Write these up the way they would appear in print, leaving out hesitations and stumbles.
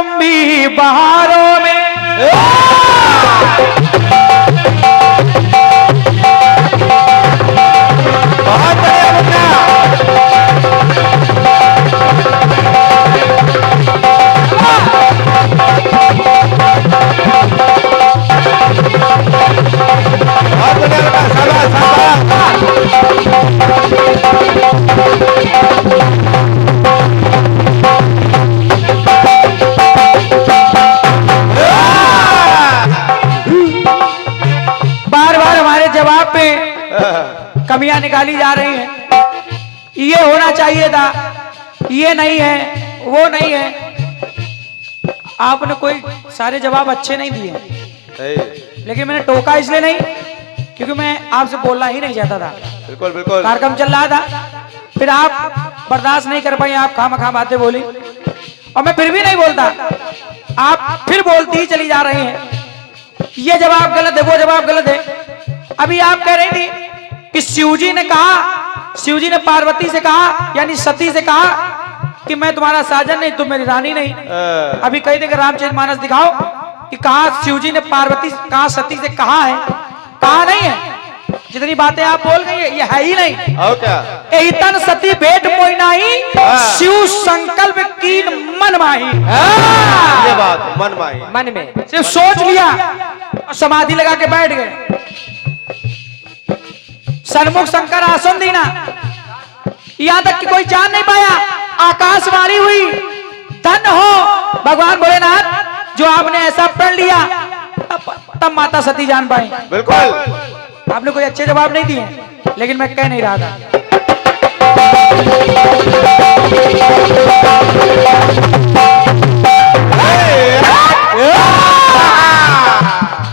लंबी बहारों में। बहुत बढ़िया मुन्ना। बहुत बढ़िया मुन्ना, शाबाश शाबाश। बार बार हमारे जवाब पे कमियां निकाली जा रही हैं। ये होना चाहिए था, ये नहीं है, वो नहीं है। आपने कोई सारे जवाब अच्छे नहीं दिए, लेकिन मैंने टोका इसलिए नहीं क्योंकि मैं आपसे बोलना ही नहीं चाहता था। बिल्कुल बिल्कुल। कार्यक्रम चल रहा था, फिर आप बर्दाश्त नहीं कर पाई, आप खामखा बातें बोली और मैं फिर भी नहीं बोलता, आप फिर बोलती ही चली जा रही हैं। ये जवाब गलत है, वो जवाब गलत है। अभी आप कह रही थी कि शिवजी ने कहा, शिवजी ने पार्वती से कहा यानी सती से कहा कि मैं तुम्हारा साजन नहीं, तुम मेरी रानी नहीं। अभी कही थी कि रामचरितमानस दिखाओ कि कहा शिवजी ने पार्वती कहा सती से कहा है, कहा नहीं है। जितनी बातें आप बोल गई ये है ही नहीं। और क्या? एहितन सती भेंट मोई नाही, शिव संकल्प कीन मन माही। ये बात मन माही, मन में सिर्फ सोच लिया और समाधि लगा के बैठ गए। सन्मुख शंकर आसन दीना, यहां तक कि कोई जान नहीं पाया। आकाशवाणी हुई, धन हो भगवान भोलेनाथ जो आपने ऐसा पढ़ लिया, तब माता सती जान पाई। बिल्कुल। आपने कोई अच्छे जवाब नहीं दिए, लेकिन मैं कह नहीं रहा था।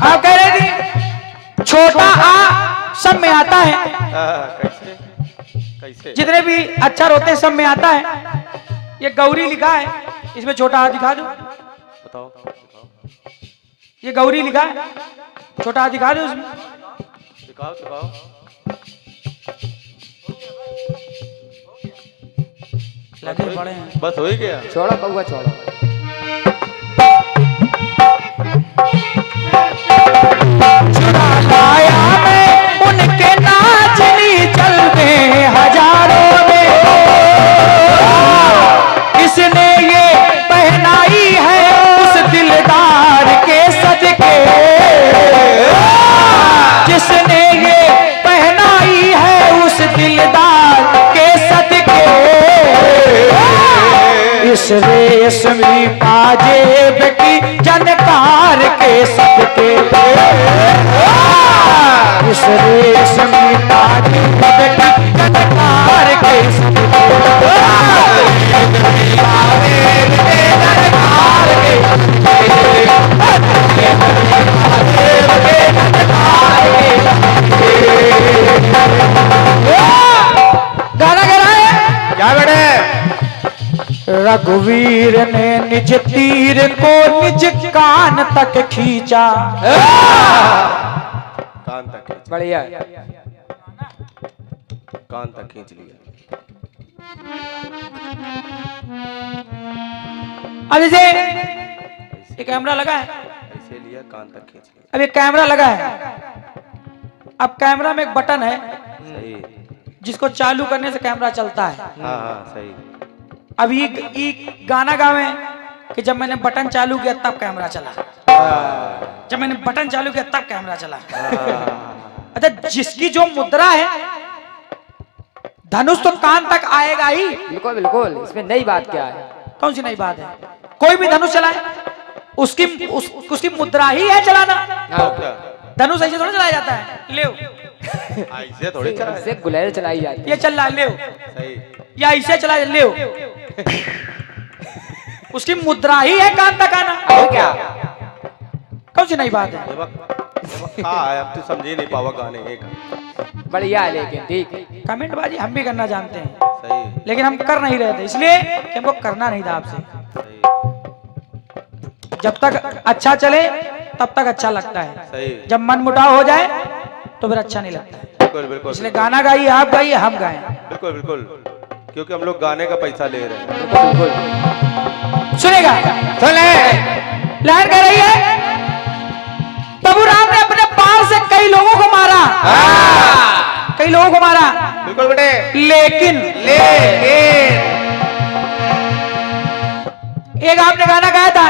आप कह रहे थे छोटा आ सब में आता है। कैसे कैसे? जितने भी अक्षर होते हैं सब में आता है। ये गौरी लिखा है, इसमें छोटा आ दिखा दो। बताओ। ये गौरी लिखा है, छोटा आ दिखा दो इसमें। दिखाओ दिखाओ। लगे बड़े हैं। बस हो ही गया। छोड़ो बउआ छोड़ो। आया मैं उनके नाचनी चलते हजारों में, किसने ये पहनाई है उस दिलदार के सदके, जिसने ये पहनाई है उस दिलदार के सदके, इस रेशमी पाजेब की जनकार के सदके, इस रेशमी पाजेब की जनकार के सदके, गाना गा रहा है क्या बेटे? रघुवीर ने निज तीर को निज कान तक खींचा। कान तक खींच, बढ़िया। कान तक खींच लिया। अब जैसे ये कैमरा लगा है, ऐसे लिया, कान तक खींच लिया। अब ये कैमरा लगा है, अब कैमरा में एक बटन है सही। जिसको चालू करने से कैमरा चलता है। हाँ हाँ सही। अब ये गाना गावे कि जब मैंने बटन चालू किया तब कैमरा चला, जब मैंने बटन चालू किया तब कैमरा चला। अच्छा, जिसकी जो मुद्रा है धनुष तो कान तक आएगा ही। बिल्कुल बिल्कुल, इसमें नई बात क्या है? कौन सी नई बात है? कोई भी धनुष चलाए उसकी मुद्रा ही है चलाना। और क्या? धनुष ऐसे थोड़ा चलाया जाता है, ले ऐसे थोड़ी चला है। इससे गुलेल चलाई जाती है। ये चल रहा है, ले सही। या ऐसे चला ले, उसकी मुद्रा ही है कान तक आना। और क्या? कौन सी नई बात है? हाँ अब तो समझ ही नहीं पावा गाने एक। बढ़िया है, लेकिन ठीक। कमेंट बाजी हम भी करना जानते हैं, सही लेकिन हम कर नहीं रहे थे इसलिए कि हमको करना नहीं था आपसे। सही जब तक अच्छा चले तब तक अच्छा लगता है, सही। जब मन मुटाव हो जाए तो फिर अच्छा नहीं लगता है। बिल्कुल बिल्कुल। इसलिए गाना गाइए, आप गाइए, हम गाएं। बिल्कुल बिल्कुल, क्योंकि हम लोग गाने का पैसा ले रहे हैं। बिल्कुल बिल्कुल। सुनेगा। सुन ले। लहर कह रही है प्रभु राम ने अपने बाण से कई लोगों को मारा, कई लोगों को मारा, बिल्कुल बेटे। लेकिन एक आपने गाना गाया था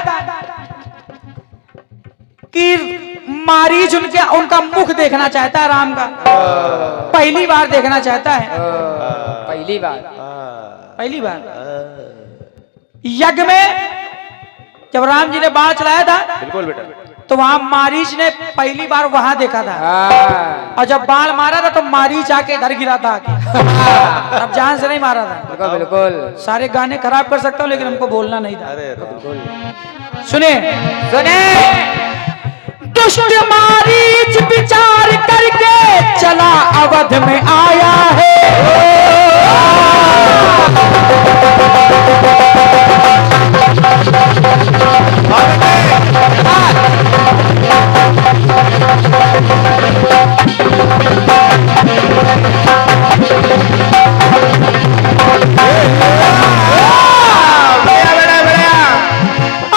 कि मारीच उनका मुख देखना चाहता है राम का, पहली बार देखना चाहता है, पहली बार। पहली बार यज्ञ में जब राम जी ने बाण चलाया था बिल्कुल बेटा। तो वहां मारीच ने पहली बार वहां देखा था, और जब बाण मारा था तो मारीच आके इधर गिरा था आके। अब जान से नहीं मारा था। बिल्कुल बिल्कुल। सारे गाने खराब कर सकता हूँ लेकिन हमको बोलना नहीं था। अरे सुने सुने। दुष्ट मारीच विचार करके चला अवध में आया है।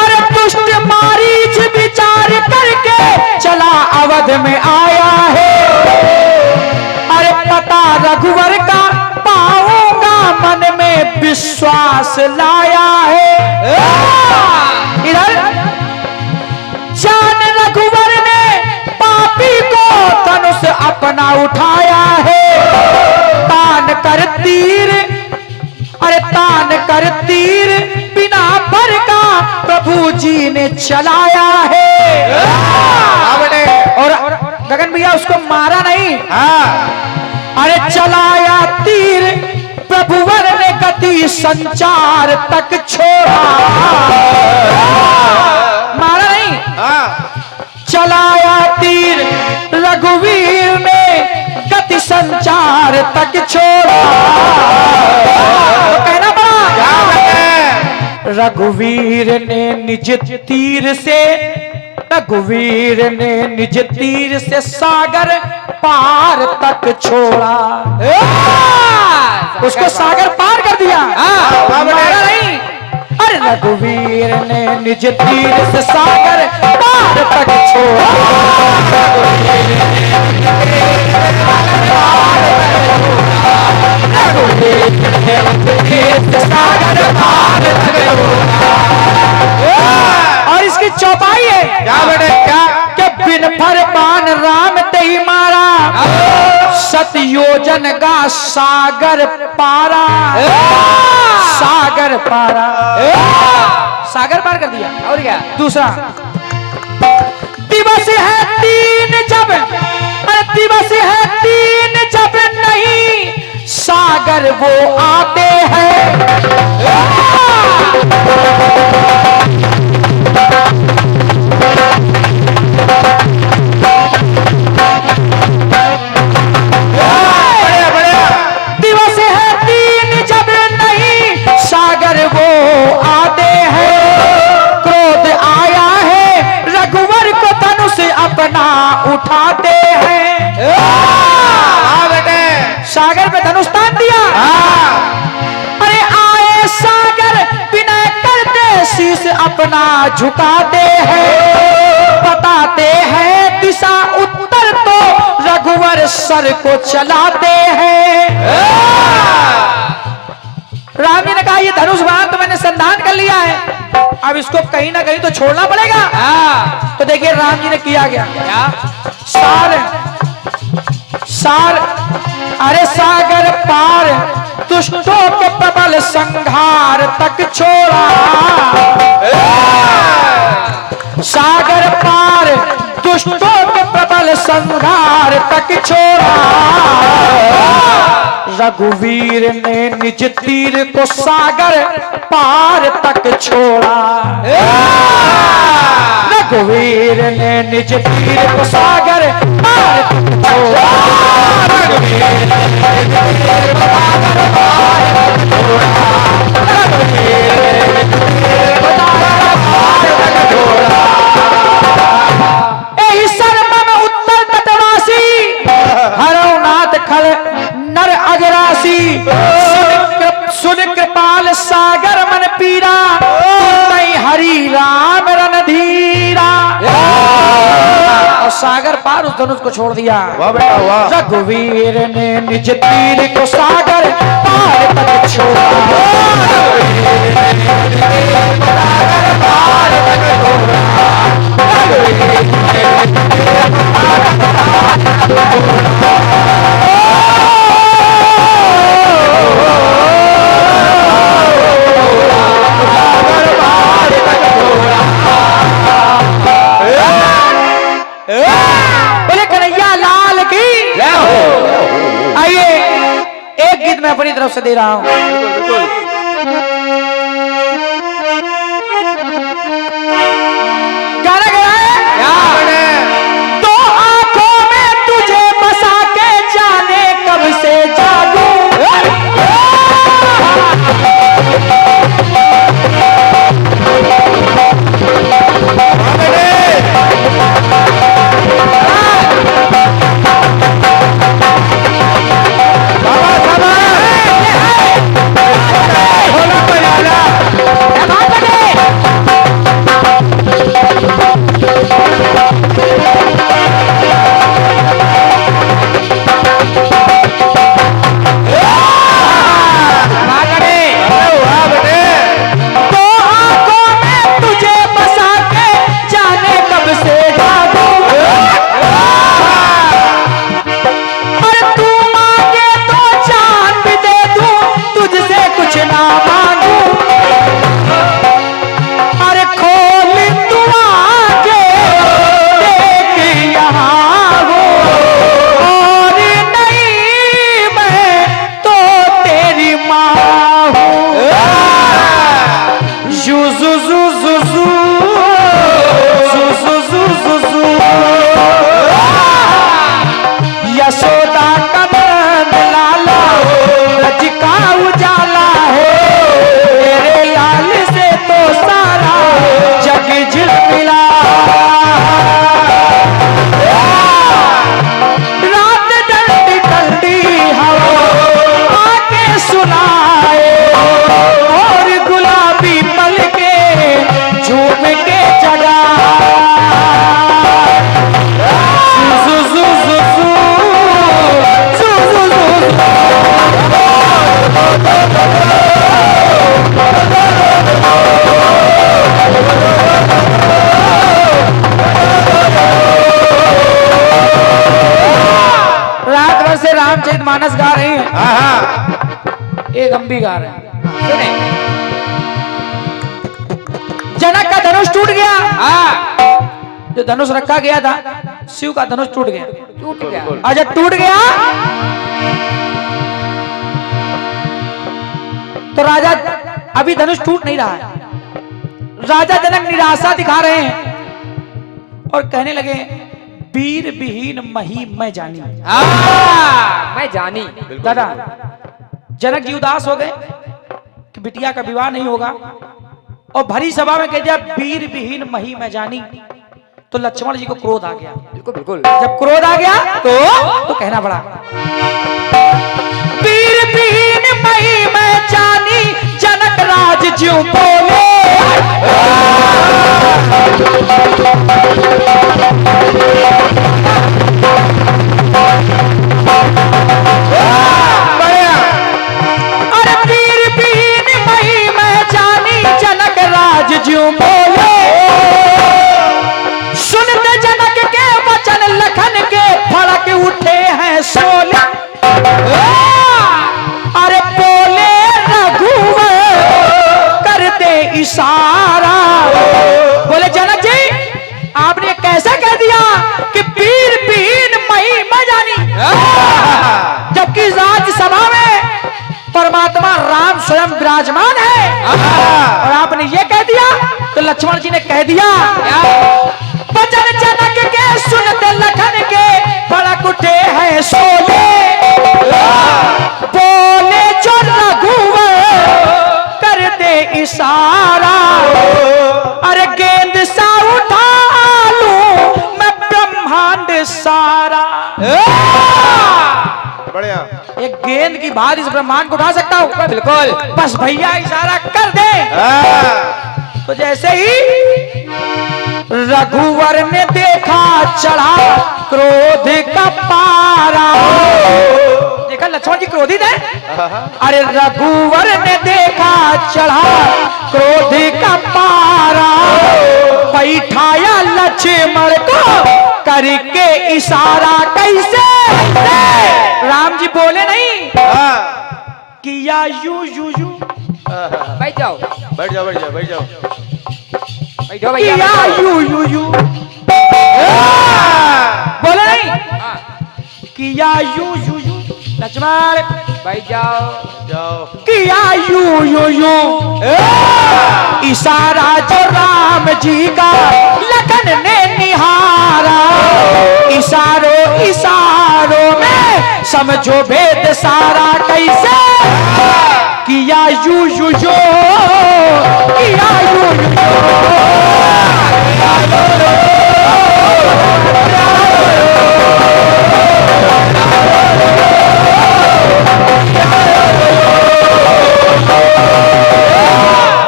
अरे दुष्ट मारीच विचार करके चला अवध में आया है। अरे पता रघुवर का पाऊंगा मन में विश्वास लाया है। इधर जान रघुवर ने पापी को धनुष अपना उठाया है। तान कर तीर, अरे तान कर तीर बिना पर का प्रभु जी ने चलाया है। और गगन भैया उसको मारा नहीं, अरे चलाया तीर प्रभुवर ने गति संचार तक छोड़ा। मारा नहीं, चलाया तीर रघुवीर ने गति संचार तक छोड़ा। तो कहना पड़ा रघुवीर ने निज तीर से, रघुवीर ने निज तीर से सागर पार तक छोड़ा। उसको सागर पार कर दिया, मारा नहीं। अरे रघुवीर ने निज तीर से सागर पार तक छोड़ा। और इसकी चौपाई है क्या बेटे, क्या कि बिन फरमान राम दही मारा, सतयोजन का सागर पारा। सागर पारा, सागर पार कर दिया। और क्या? दूसरा दिवस है तीन जब, अरे दिवस है तीन जब नहीं सागर वो आते हैं। दिवस है तीन जब नहीं सागर वो आते हैं। क्रोध आया है रघुवर को धनुष अपना उठाते हैं। सागर पे धनुष तान दिया। अरे आए सागर विनय करते शीश अपना झुकाते हैं। बताते हैं दिशा उत्तर तो रघुवर सर को चलाते हैं। राम जी ने कहा ये धनुष बाण तो मैंने संधान कर लिया है, अब इसको कहीं ना कहीं तो छोड़ना पड़ेगा। तो देखिए राम जी ने किया क्या, सार सार, अरे सागर पार दुष्टों के प्रबल संहार तक छोड़ा। सागर पार दुष्टों के प्रबल संहार तक छोड़ा। रघुवीर ने निज तीर को सागर पार तक छोड़ा। रघुवीर ने निज तीर को सागर पार तक छोड़ा। रघुवीर ने निज तीर को सागर पार तक छोड़ा। रघुवीर ने निज तीर को सागर पार तक छोड़ा। एहि सर्वम उत्तर तटवासी हरौ नाथ खल नर अगरासी। सुन कृपाल सागर मन पीरा, सागर पार उस धनुष को छोड़ दिया। वाह बेटा वाह। रघुवीर ने निज तीर को सागर पार तक छोड़ा। बोले कन्हैया लाल की। आइए एक गीत मैं अपनी तरफ से दे रहा हूं। बिल्कुल गाना गाया है। तो आंखों में तुझे बसा के जाने कब से जागू। रामचरितमानस गा रही हैं। एक हम भी गा रहे हैं। सुने। जनक का धनुष टूट गया। जो धनुष रखा गया था शिव का धनुष टूट गया। और जब टूट गया तो राजा अभी धनुष टूट नहीं रहा है। राजा जनक निराशा दिखा रहे हैं और कहने लगे वीर विहीन मही मैं जानी। मैं जानी। दादा जनक जी उदास हो गए कि बिटिया का विवाह नहीं होगा और भरी सभा में कह दिया वीर विहीन मही मैं जानी। तो लक्ष्मण जी को क्रोध आ गया। बिल्कुल बिल्कुल। जब क्रोध आ गया तो कहना पड़ा वीर विहीन मही मैं जानी जनक राज ज्यों बोले। अरे वीर विहीन मही मैं जानी जनक राज ज्यों बोले। सुनते जनक के वचन लखन के फड़क उठे हैं शोले। अरे बोले रघुवर करते इशारा। बोले जनक जी आपने कैसा कह दिया कि वीर विहीन मही मैं जानी, जबकि राज्यसभा में परमात्मा राम स्वयं विराजमान है और आपने ये कह दिया। तो लक्ष्मण जी ने कह दिया वचन जनक के सुनते लखन के फड़क उठे हैं शोले। बोले जो रघुवर कर दे इशारा। अरे गेंद सा उठा लूं मैं ब्रह्मांड सारा। बढ़िया। एक गेंद की बात इस ब्रह्मांड को उठा सकता हूं। बिल्कुल। बस भैया इशारा कर दे। तो जैसे ही रघुवर ने देखा चढ़ा क्रोध का पारा। देखा लक्ष्मण जी क्रोधित है। अरे रघुवर ने देखा चढ़ा क्रोध का पारा, बैठाया लक्ष्मण को करके इशारा। कैसे? राम जी बोले नहीं, किया यू यू यू। बैठ जाओ बैठ जाओ बैठ जाओ बैठ जाओ बैठो भैया किया यू यू यू। बोले नहीं, किया यू यू यू। लक्ष्मण बैठ जाओ जाओ किया यू यू यू। इशारा जो राम जी का लखन ने निहारा। इशारों इशारों में समझो भेद सारा। कैसे? किया यू यू यू, किया यू यू यू।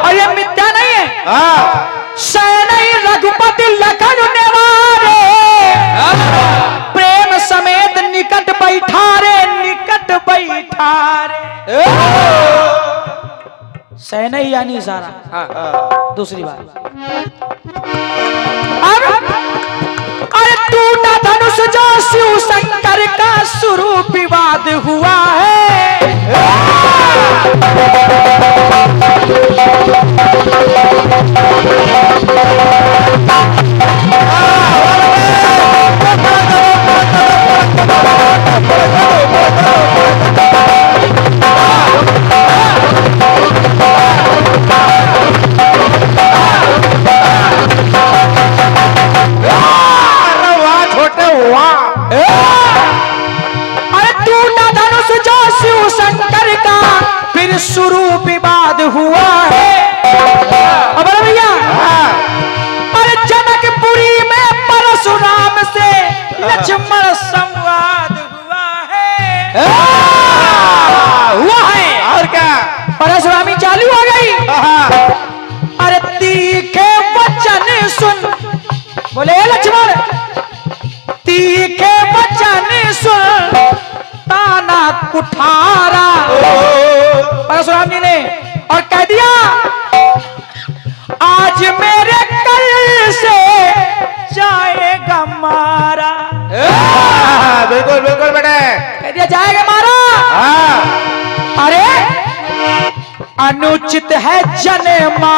और ये मिथ्या नहीं है। सैनई रघुपति लखन निवारे, प्रेम समेत निकट बैठारे, निकट बैठारे। सैनई यानी इशारा। दूसरी बात, अब अरे टूटा धनुष जो शिव शंकर का शुरू विवाद हुआ है। अरे टूटा धनुष जो शिव शंकर का फिर शुरू विवाद हुआ है। अब भैया, अरे जनकपुरी में परशुराम से लक्ष्मण संवाद हुआ है। और क्या? परशुरामी चालू हो गई। अरे तीखे वचन सुन, बोले लक्ष्मण तीखे वचन सुन ताना कुठारा। परशुराम जी ने और कह दिया, आज मेरे कल से जाएगा मारा। बिल्कुल बिल्कुल बेटे, कह दिया जाएगा मारा। अरे अनुचित है जन्मा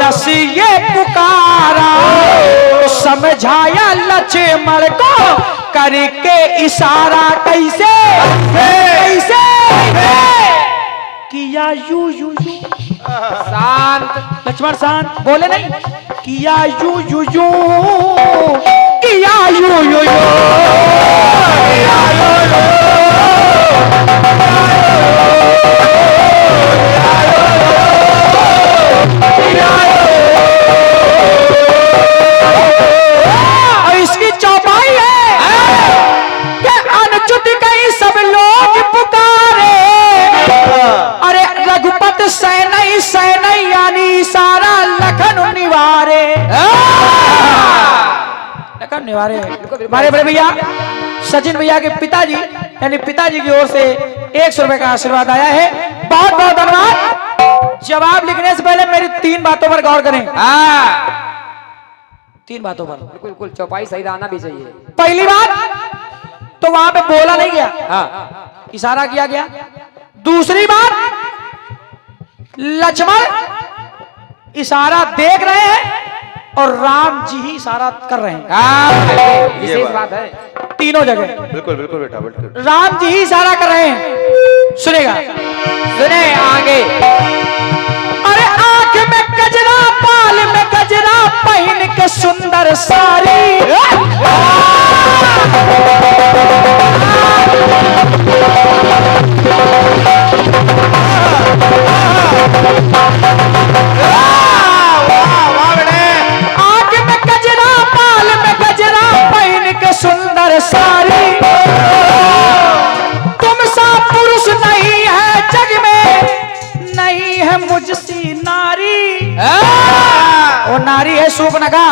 नसी ये पुकारा। समझाया लक्ष्मण को करके इशारा। कैसे? कैसे? किया यू यू यू। शांत लक्ष्मण शांत। बोले नहीं, किया यू यू यू, किया यू यू यू। और इसकी चौपाई है कि अनुचित कहीं सब लोग पुकारे। अरे रघुपति सैनई सैनई यानी इशारा लखन निवारे। लखन निवारे। हमारे बड़े भैया सचिन भैया के पिताजी यानी पिताजी की ओर से 100 रुपए का आशीर्वाद आया है। बहुत बहुत धन्यवाद। जवाब लिखने से पहले मेरी 3 बातों पर गौर करें। 3 बातों पर। बिल्कुल चौपाई सही रहना भी चाहिए। पहली बात तो वहां पे बोला नहीं गया, इशारा किया गया। दूसरी बात, लक्ष्मण इशारा देख रहे हैं और राम जी ही इशारा कर रहे हैं। विशेष बात है। तीनों जगह बिल्कुल बिल्कुल बेटा बिल्कुल। राम जी ही इशारा कर रहे हैं। सुनेगा, सुने आगे। अरे आंख में गजरा, बाल में गजरा, पहन के सुंदर साड़ी। आंख में गजरा, बाल में गजरा, पहन के सुंदर साड़ी। तुम सा पुरुष नहीं है जग में, नहीं है मुझसी नारी। वो नारी है सूपनखा।